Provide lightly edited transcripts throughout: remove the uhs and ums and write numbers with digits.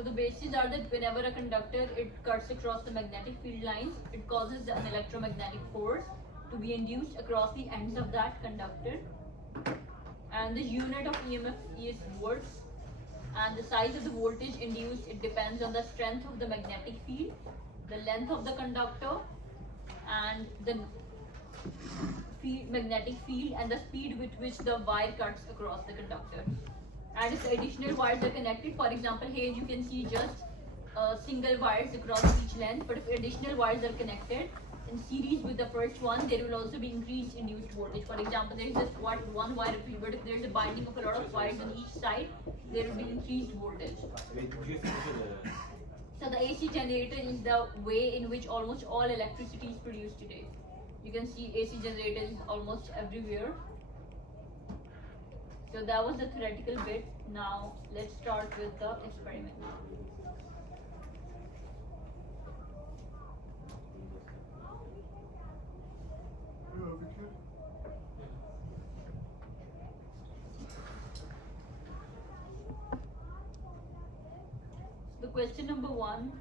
So the bases are that whenever a conductor it cuts across the magnetic field lines, it causes an electromagnetic force to be induced across the ends of that conductor. And the unit of EMF is volts. And the size of the voltage induced, it depends on the strength of the magnetic field, the length of the conductor, and the magnetic field, and the speed with which the wire cuts across the conductor. And if additional wires are connected, for example, here you can see just single wires across each length, but if additional wires are connected in series with the first one, there will also be increased induced voltage. For example, there is just one wire, but if there is a binding of a lot of wires on each side, there will be increased voltage. So the AC generator is the way in which almost all electricity is produced today. You can see AC generators almost everywhere. So that was the theoretical bit. Now let's start with the experiment. The question number 1.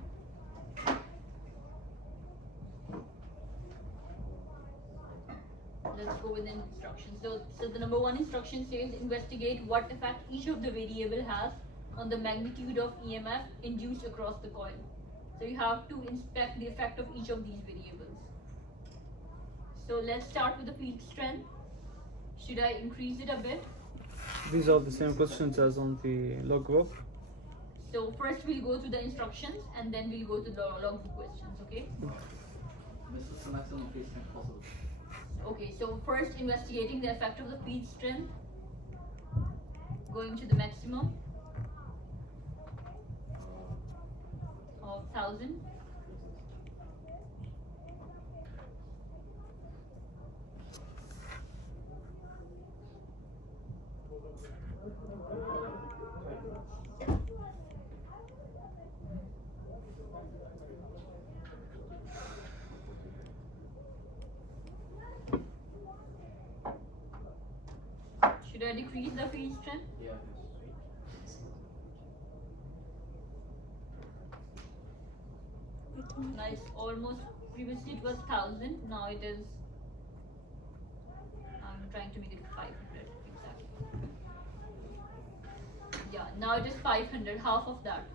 Let's go with the instructions. So the number 1 instruction says investigate what effect each of the variable has on the magnitude of EMF induced across the coil. So you have to inspect the effect of each of these variables. So let's start with the field strength. Should I increase it a bit? These are the same questions as on the logbook. So first we'll go through the instructions and then we'll go to the logbook questions, okay? This is the maximum field strength possible. Okay, so first investigating the effect of the field strength, going to the maximum of 1000. Should I decrease the field strength? Yeah. Nice, almost, previously it was 1000, now it is, I'm trying to make it 500 exactly. Yeah, now it is 500, half of that.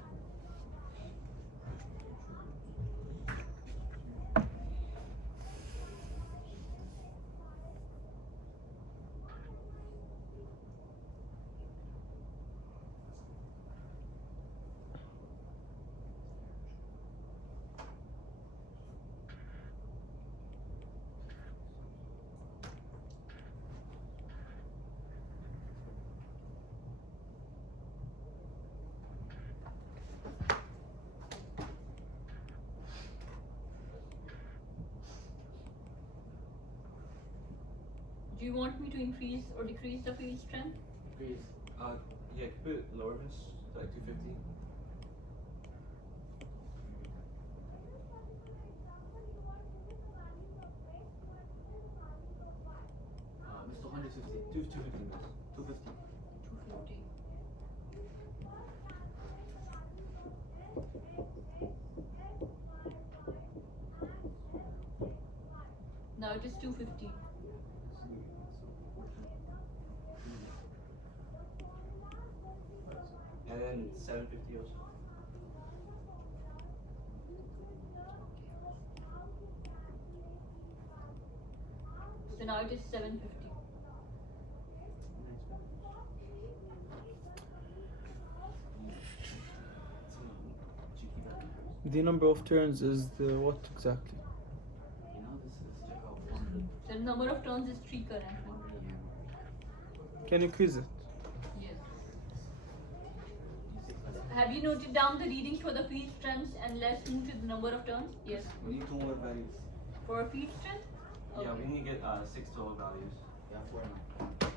Do you want me to increase or decrease the field strength? Please. Yeah, keep it lower, miss, to like 250. Mr. 150. 250, miss. 250. 250. Now it is 250. And then 750 also. So now it is 750. The number of turns is the what exactly? You know, this is check out 100. The number of turns is 3 currently. Can you increase it? Yes. Have you noted down the readings for the field strengths and let's move to the number of turns? Yes. We need 2 more values. For a field strength? Yeah, Okay. we need to get 6 total values. Yeah, 4 now.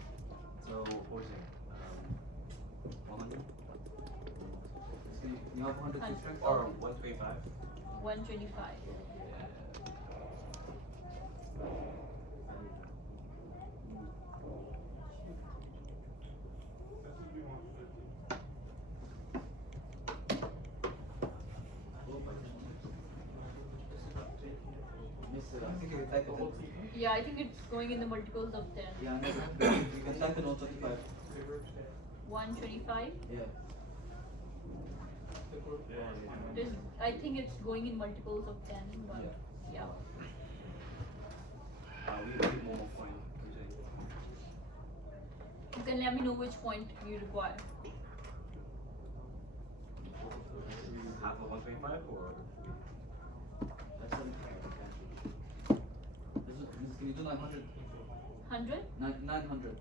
So, what was it? 100? You have 100 field strength? Or 125? 125. type the whole Yeah, I think it's going in the multiples of 10. Yeah, no, you can type in 125. 125. Yeah. I think it's going in multiples of 10. But yeah. We need more point. You can let me know which point you require. Half of 125 or? That's 75. Can you do 900? 100? 900.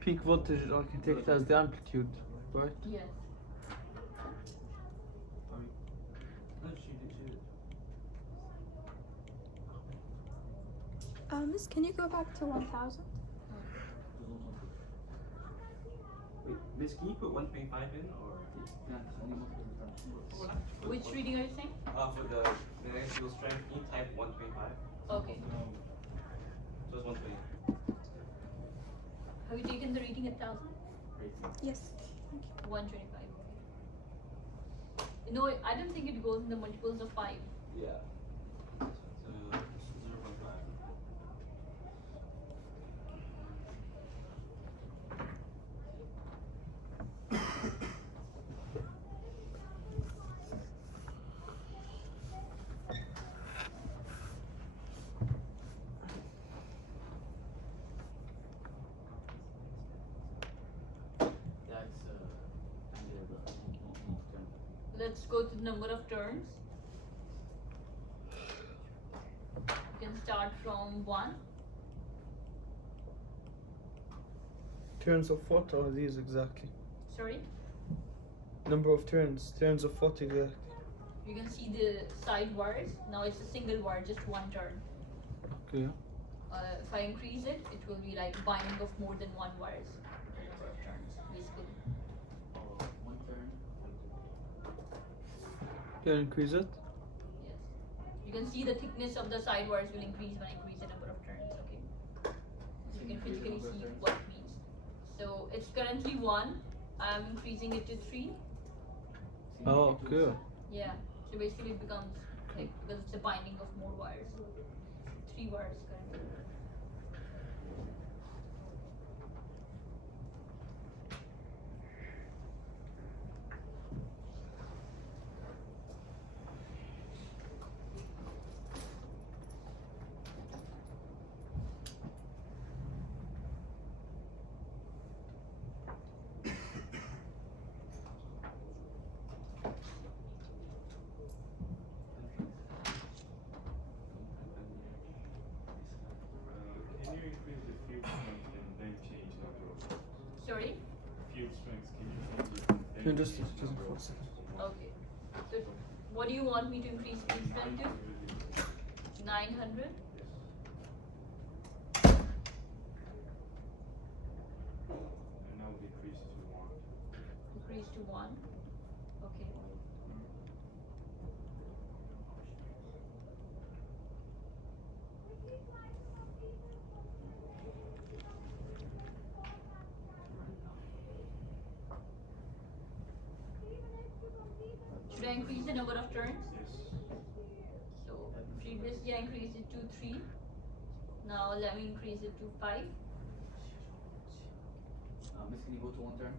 Peak voltage I can take it as the amplitude, right? Yes. No, she did. Miss, can you go back to 1000? Wait, Miss, can you put 125 in or? Which reading are you saying? For the magnetic strength, can you type 125? Okay. So it's 120. Have you taken the reading at 1000? Yes. 125. No, I don't think it goes in the multiples of 5. Yeah. So 0.5. Let's go to the number of turns. You can start from 1. Turns of what are these exactly? Sorry. Number of turns. Turns of what exactly? You can see the side wires. Now it's a single wire, just one turn. Okay. If I increase it, it will be like binding of more than one wires. The number of turns, basically. One turn. Can I increase it? Yes. You can see the thickness of the side wires will increase when I increase the number of turns. Okay. So you can physically see what it means. So it's currently 1. I'm increasing it to 3. Oh, cool. Yeah. So basically it becomes thick because it's a binding of more wires. 3 wires currently. Can you increase the field strength and then change the growth? Sorry? Field strength, can you change it and Can then you just change the for a growth? second? Okay. So what do you want me to increase field strength to? 900? And now decrease to 1. Increase to 1. Okay. Should I increase the number of turns? Yes. So previously I increased it to 3. Now let me increase it to 5. Miss, can you go to one turn?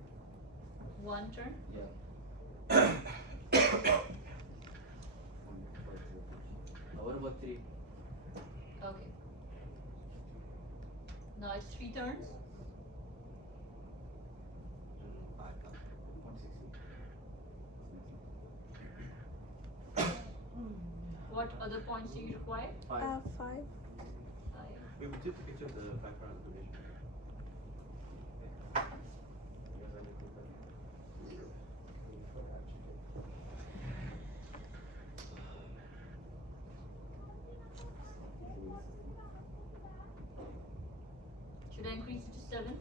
1 turn. Yeah. What about 3? Okay. Now it's 3 turns. 160. What other points do you require? 5. 5. 5. Wait, we did the picture of the background information. Should I increase it to 7?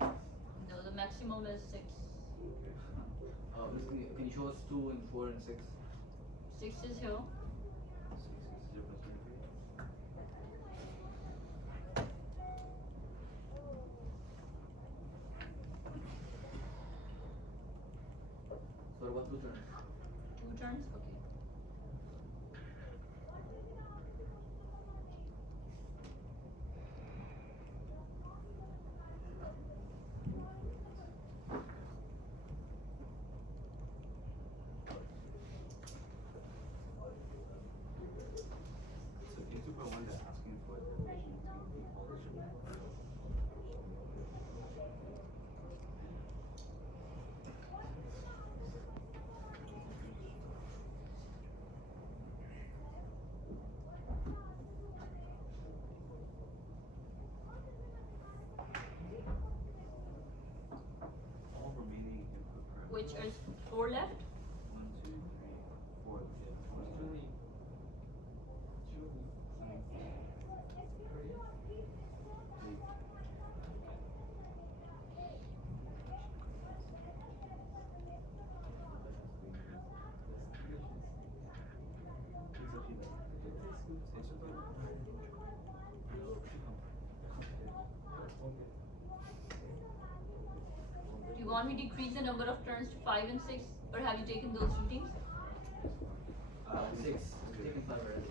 No, the maximum is 6. Miss, can you show us 2 and 4 and 6? 6 is here. 6 is 0.73. So what 2 turns? 2 turns? Okay. So in 2.1 they're asking for the relation between the polish and all remaining input parameters. Which is 4 left? 1, 2, 3, 4. Yeah, Do you want me to decrease the number of turns to 5 and 6, or have you taken those readings? 6. Taken 5 already.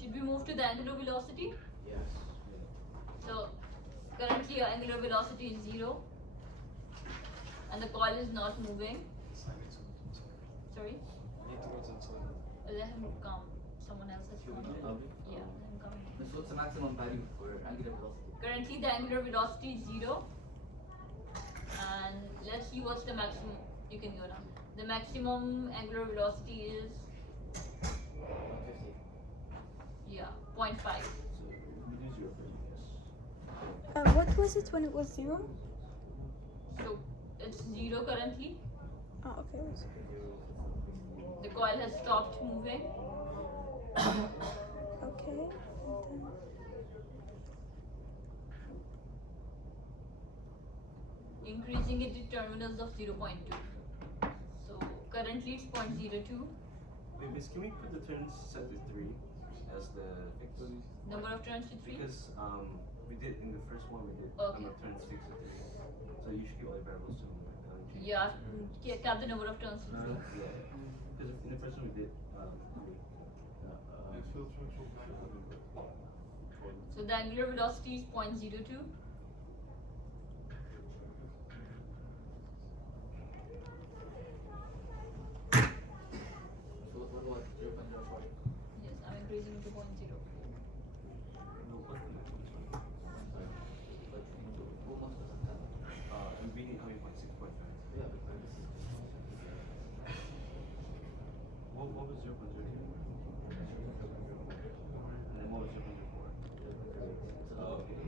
Should we move to the angular velocity? Yes. So currently your angular velocity is 0 and the coil is not moving. Sorry? Let him come. Someone else has Should we come. do public? Yeah, let him come. Miss, what's the maximum value for angular velocity? Currently the angular velocity is 0 and let's see what's the maximum. You can go down. The maximum angular velocity is 150. yeah 0.5. So we do 0 for yes. What was it when it was 0? So it's 0 currently. Oh, okay. The coil has stopped moving. Okay. Increasing it to terminals of 0.2. So currently it's 0.02. Wait, miss, can we put the turns set to 3 as the fixed? Number of turns to 3. Because we did in the first one we did Okay. number of turns fixed to 3. So you should keep all the variables to change. Yeah, cap the number of turns to 3. Yeah. Because in the first one we did 3. So the angular velocity is 0.02. So what about 0.04? Yes, I'm increasing it to 0.04. No, what's the next one? What must have done? I'm reading how many 0.6.5. Yeah, but this is. What was 0.02? And then what was 0.04? Okay.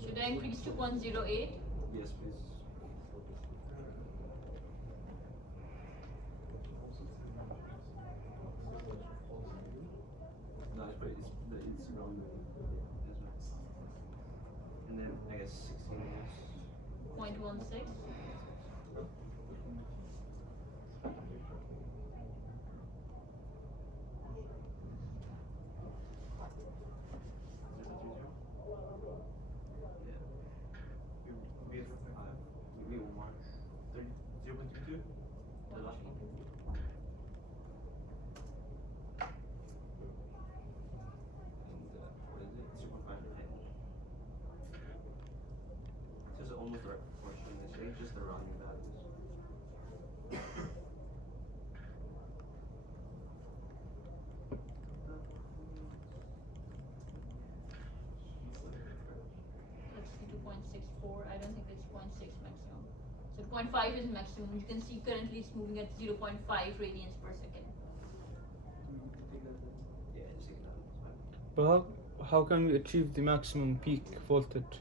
Should I increase to 0.08? Yes, please. No, it's pretty, it's around the, and then I guess 16 is 0.16. We have 5. We have 1. 0.22? The last one? What is it? 0.5 to 10. It's just almost direct proportion. It's just the rounding values. Let's see, 2.64. I don't think it's 0.6 maximum. So 0.5 is maximum. You can see currently it's moving at 0.5 radians per second. Yeah, just take it out. It's fine. But how can we achieve the maximum peak voltage?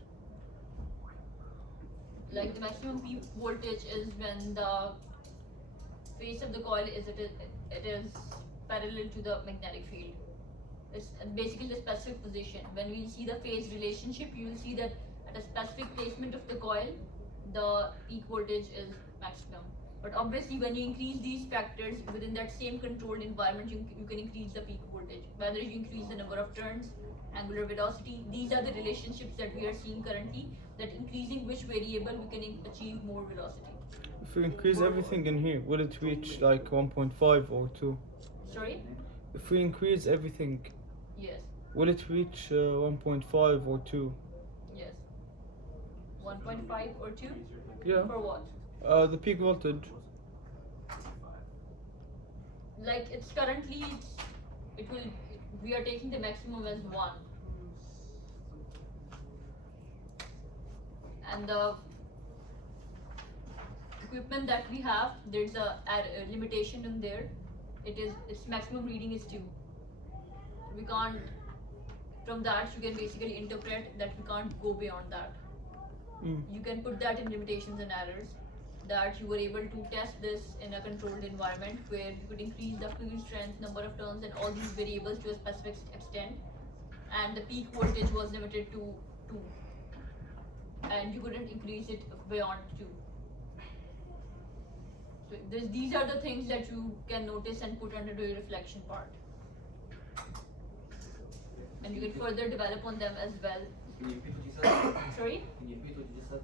Like the maximum peak voltage is when the face of the coil it is parallel to the magnetic field. It's basically the specific position. When we see the phase relationship, you will see that at a specific placement of the coil, the peak voltage is maximum. But obviously, when you increase these factors within that same controlled environment, you can increase the peak voltage. Whether you increase the number of turns, angular velocity, these are the relationships that we are seeing currently, that increasing which variable we can achieve more velocity. If we increase everything in here, will it reach like 1.5 or 2? Sorry? If we increase everything, Yes, will it reach 1.5 or 2? yes. 1.5 or 2? Yeah. For what? The peak voltage. Like it's currently, we are taking the maximum as 1. And the equipment that we have, there's a limitation in there. Its maximum reading is 2. We can't, from that you can basically interpret that we can't go beyond that. You can put that in limitations and errors, that you were able to test this in a controlled environment where you could increase the field strength, number of turns and all these variables to a specific extent, and the peak voltage was limited to 2, and you couldn't increase it beyond 2. So these are the things that you can notice and put under the reflection part, and you can further develop on them as well. Can you repeat what you said? Sorry? Can you repeat what you just said?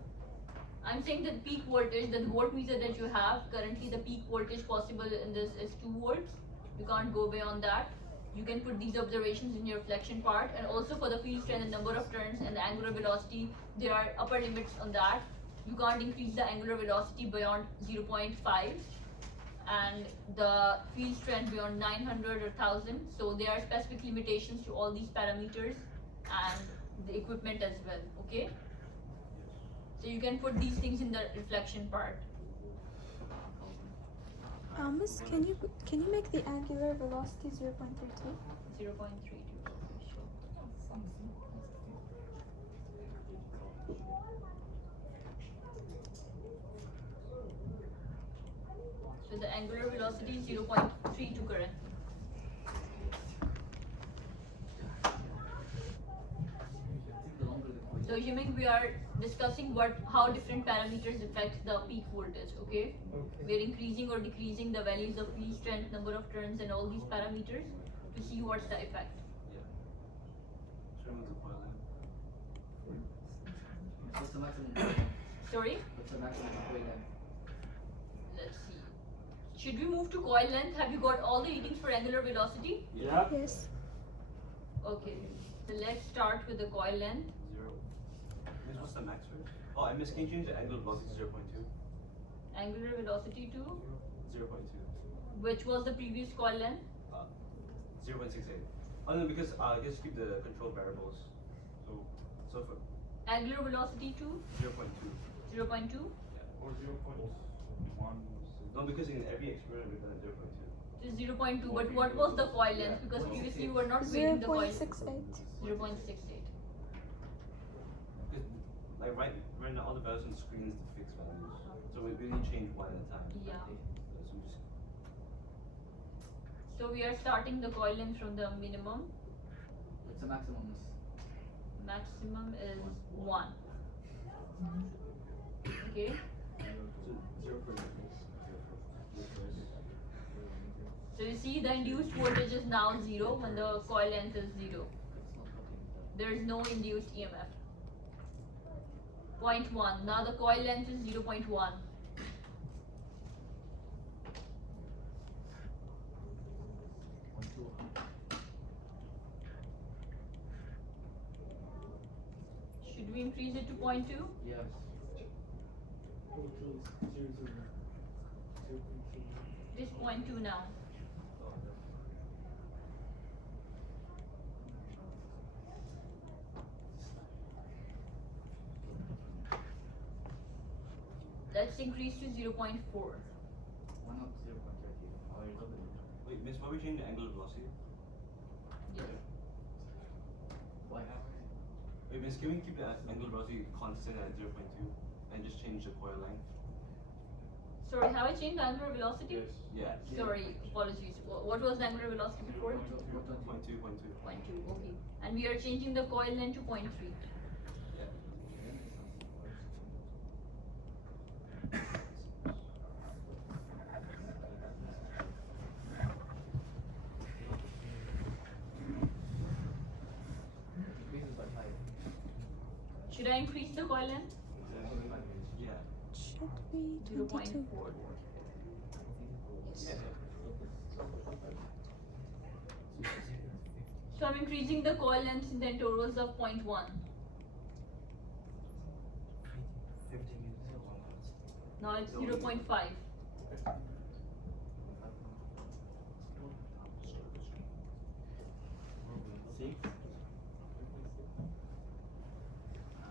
I'm saying that peak voltage, the voltmeter that you have, currently the peak voltage possible in this is 2 volts. You can't go beyond that. You can put these observations in your reflection part, and also for the field strength and number of turns and the angular velocity, there are upper limits on that. You can't increase the angular velocity beyond 0.5 and the field strength beyond 900 or 1000. So there are specific limitations to all these parameters and the equipment as well, okay? So you can put these things in the reflection part. Miss, can you make the angular velocity 0.32? 0.32. So the angular velocity is 0.32 current. So assuming we are discussing how different parameters affect the peak voltage, okay? We are increasing or decreasing the values of field strength, number of turns and all these parameters to see what's the effect. Show me the coil length. What's the maximum coil length? Sorry? What's the maximum coil length? Let's see. Should we move to coil length? Have you got all the readings for angular velocity? Yeah. Yes. Okay. So let's start with the coil length. 0. Miss, what's the max rate? Oh, and Miss, can you change the angular velocity to 0.2? Angular velocity to 0.2. which was the previous coil length? 0.68. Oh no, because just keep the control variables. So for Angular velocity to 0.2. 0.2. Or 0.1. No, because in every experiment we've done 0.2. It is 0.2, but what was the coil length? Because previously you were not weighting the coil. 0.68. 0.68. Because like right now all the values on the screen is the fixed values. So we only change one at a time. Yeah. So we just So we are starting the coil length from the minimum. What's the maximum? Maximum is 1. Okay. So you see the induced voltage is now 0 when the coil length is 0. There is no induced EMF. 0.1. Now the coil length is 0.1. Should we increase it to 0.2? Yes. It is 0.2 now. Let's increase to 0.4. 1 of 0.30. wait, Miss, why are we changing the angular velocity? Yes. Why? Wait, Miss, can we keep the angular velocity constant at 0.2 and just change the coil length? Sorry, have I changed the angular velocity? Yeah. Sorry, apologies. What was the angular velocity before? 0.2, 0.2. 0.2, okay. And we are changing the coil length to 0.3. Yeah. Increases by 5. Should I increase the coil length? Yeah. Should be 22. 0.4. Yeah. So I'm increasing the coil length in the intervals of 0.1. Now it's 0.5.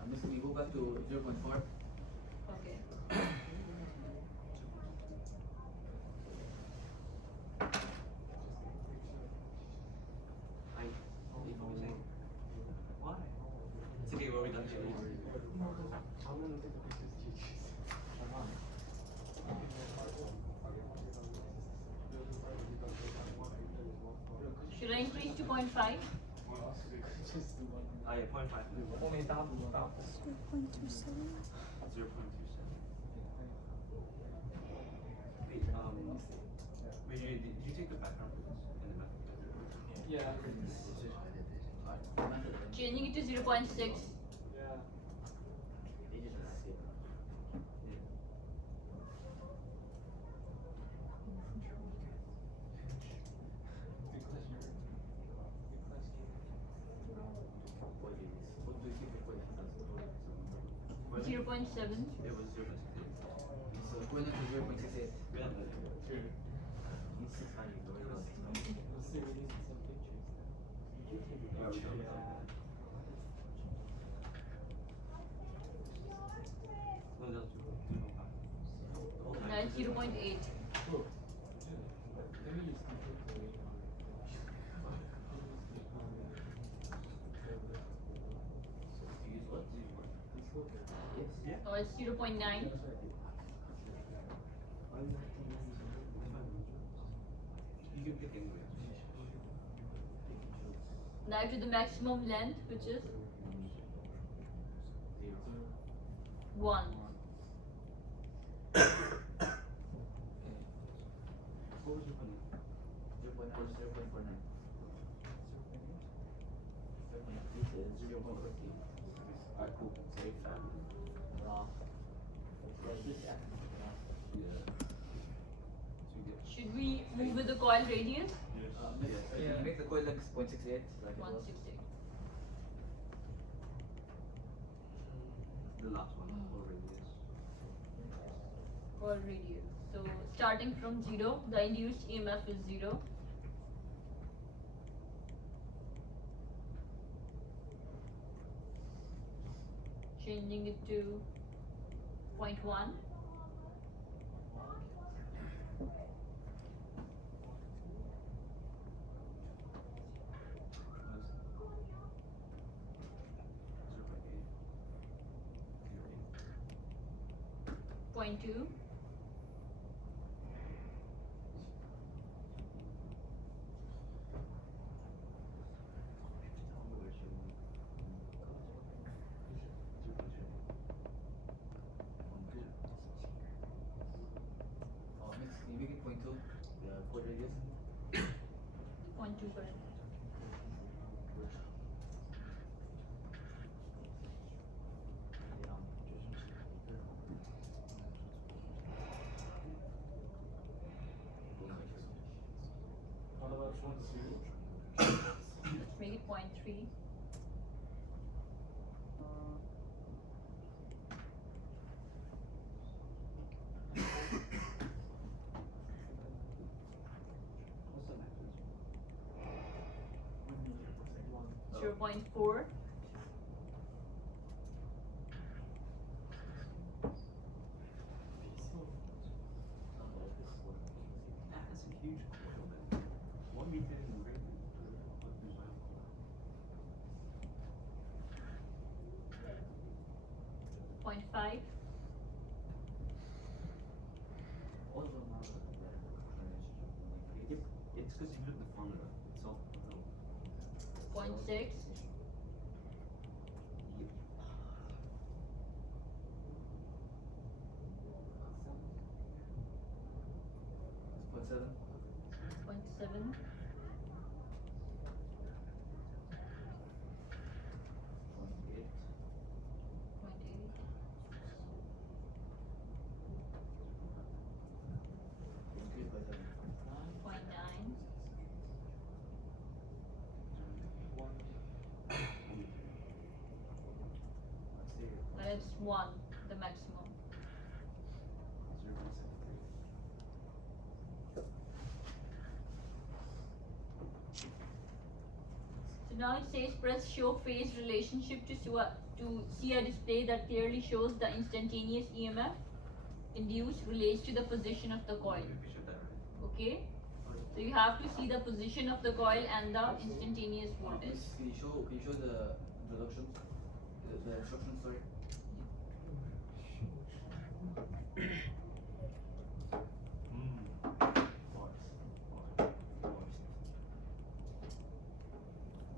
Miss, can you go back to 0.4? Okay. I Why? It's okay, we're done here. Should I increase to 0.5? Ah, yeah, 0.5. 0.27. 0.27. Wait, did you take the background for this in the math? Changing it to 0.6. What? 0.7. It was 0.68. So going into 0.68. Yeah. Yeah, we done. No, that's 0.5. Now it's 0.8. Yeah. Now it's 0.9. You can pick anyway. Now to the maximum length, which is 1. What was your point? 0.49. 0.50. Alright, cool. Save that. Yeah. So you get Should we move with the coil radius? Miss, can you make the coil length 0.68 like it was? 168. the last one, or radius. Coil radius. So starting from 0, the induced EMF is 0. Changing it to 0.1. That's 0.2. Miss, can you make it 0.2? The coil radius? 0.2 current. Let's make it 0.3. What's the maximum? 0.4. That's a huge coil, man. 1 meter in the ring. because you look the formula. It's all. 0.6. It's 0.7. 0.7. 0.8. 0.8. 0.9. And it's 1, the maximum. 0.73. So now it says press show phase relationship to see a display that clearly shows the instantaneous EMF induced relates to the position of the coil. We should that. Okay? So you have to see the position of the coil and the instantaneous voltage. Miss, can you show the introductions? The instructions, sorry.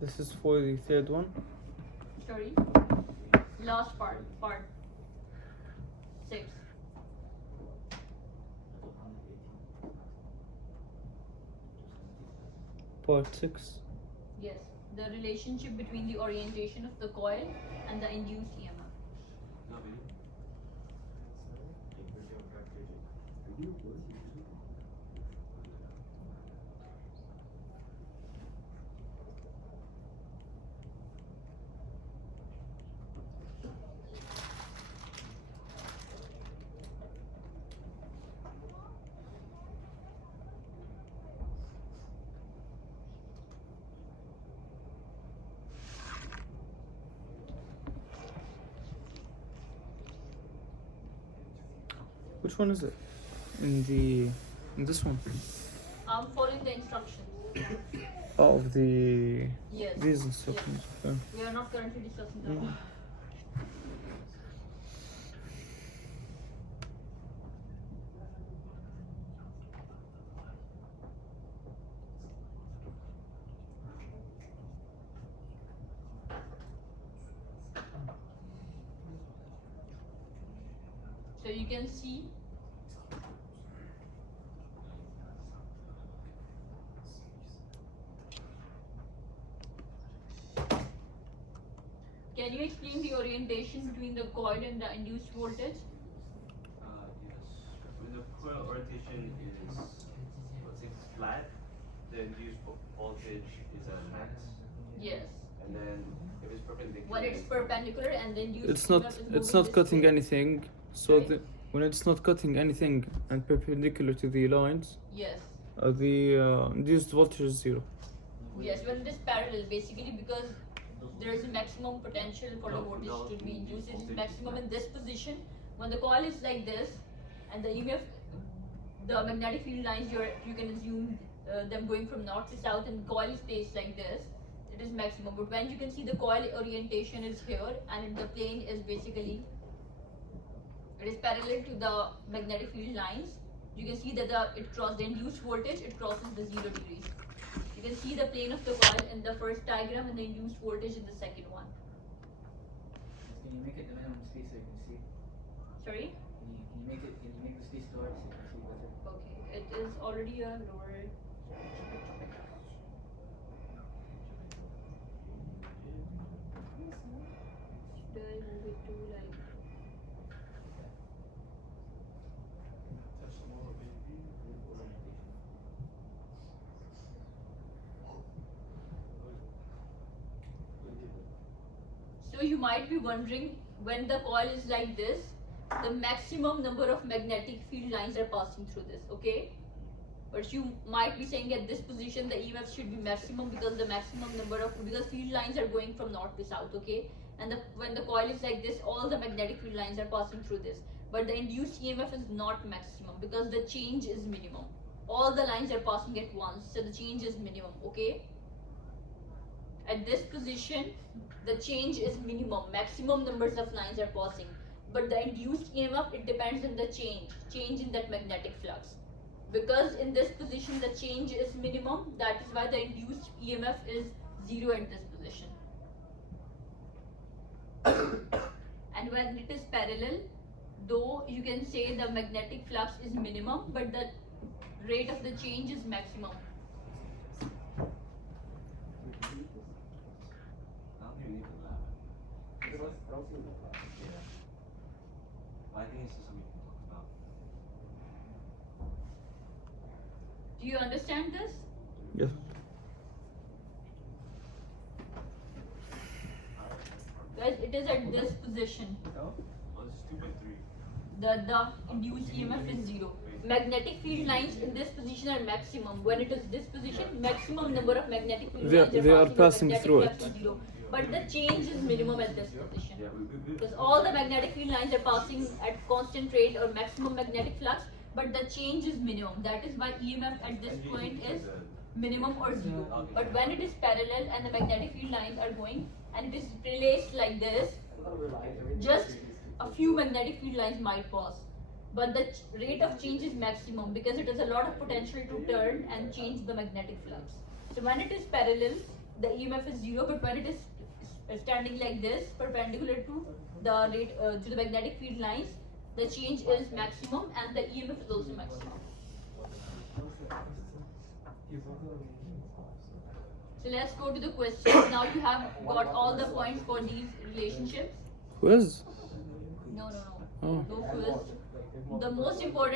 This is for the third one. Sorry? Last part 6. Part 6. Yes. The relationship between the orientation of the coil and the induced EMF. Not really. Which one is it? In this one. I'm following the instructions. Out of the Yes. these instructions. Okay. We are not currently discussing that Mm. one. So you can see can you explain the orientation between the coil and the induced voltage? Yes. When the coil orientation is, let's say, flat, the induced voltage is at max. Yes. And then if it's perpendicular. When it's perpendicular and the induced It's not. EMF is It's moving not this cutting way. anything. So Right. when it's not cutting anything and perpendicular to the lines, Yes. the induced voltage is 0. Yes, when it is parallel, basically because there is a maximum potential for the No, voltage no, to be induced. It is voltage. maximum in this position. When the coil is like this, and the EMF, the magnetic field lines, you can assume them going from north to south, and coil is placed like this. It is maximum. But when you can see the coil orientation is here, and the plane is basically it is parallel to the magnetic field lines. You can see that it crosses the induced voltage. It crosses the 0 degrees. You can see the plane of the coil in the first diagram and the induced voltage in the second one. Can you make it the minimum space so you can see? Sorry? Can you make the space large so you can see better? Okay, it is already a lower. Should I move it to like? So you might be wondering, when the coil is like this, the maximum number of magnetic field lines are passing through this, okay? But you might be saying at this position the EMF should be maximum because the maximum number of, because field lines are going from north to south, okay? And when the coil is like this, all the magnetic field lines are passing through this. But the induced EMF is not maximum because the change is minimum. All the lines are passing at once, so the change is minimum, okay? At this position, the change is minimum. Maximum numbers of lines are passing. But the induced EMF, it depends on the change in that magnetic flux. Because in this position the change is minimum, that is why the induced EMF is 0 at this position. And when it is parallel, though you can say the magnetic flux is minimum, but the rate of the change is maximum. I don't think we need the lab. Yeah. Well, I think it's just something we can talk about. Do you understand this? Yes. Guys, it is at this position. Oh, this is 2.3. The induced EMF is 0. Magnetic field lines in this position are maximum. When it is this position, maximum number of magnetic field They- lines they are the passing magnetic through flux it. is 0. But the change is minimum at this position. Yeah, Because all the magnetic field lines are passing at constant rate or maximum magnetic flux, but the change is minimum. That is why EMF at this point is minimum or 0. But when it is parallel and the magnetic field lines are going and it is placed like this, just a few magnetic field lines might pass. But the rate of change is maximum because it has a lot of potential to turn and change the magnetic flux. So when it is parallel, the EMF is 0, but when it is standing like this, perpendicular to the rate to the magnetic field lines, the change is maximum and the EMF is also maximum. So let's go to the questions. Now you have got all the points for these relationships. Quiz? No. Oh. No quiz. The most important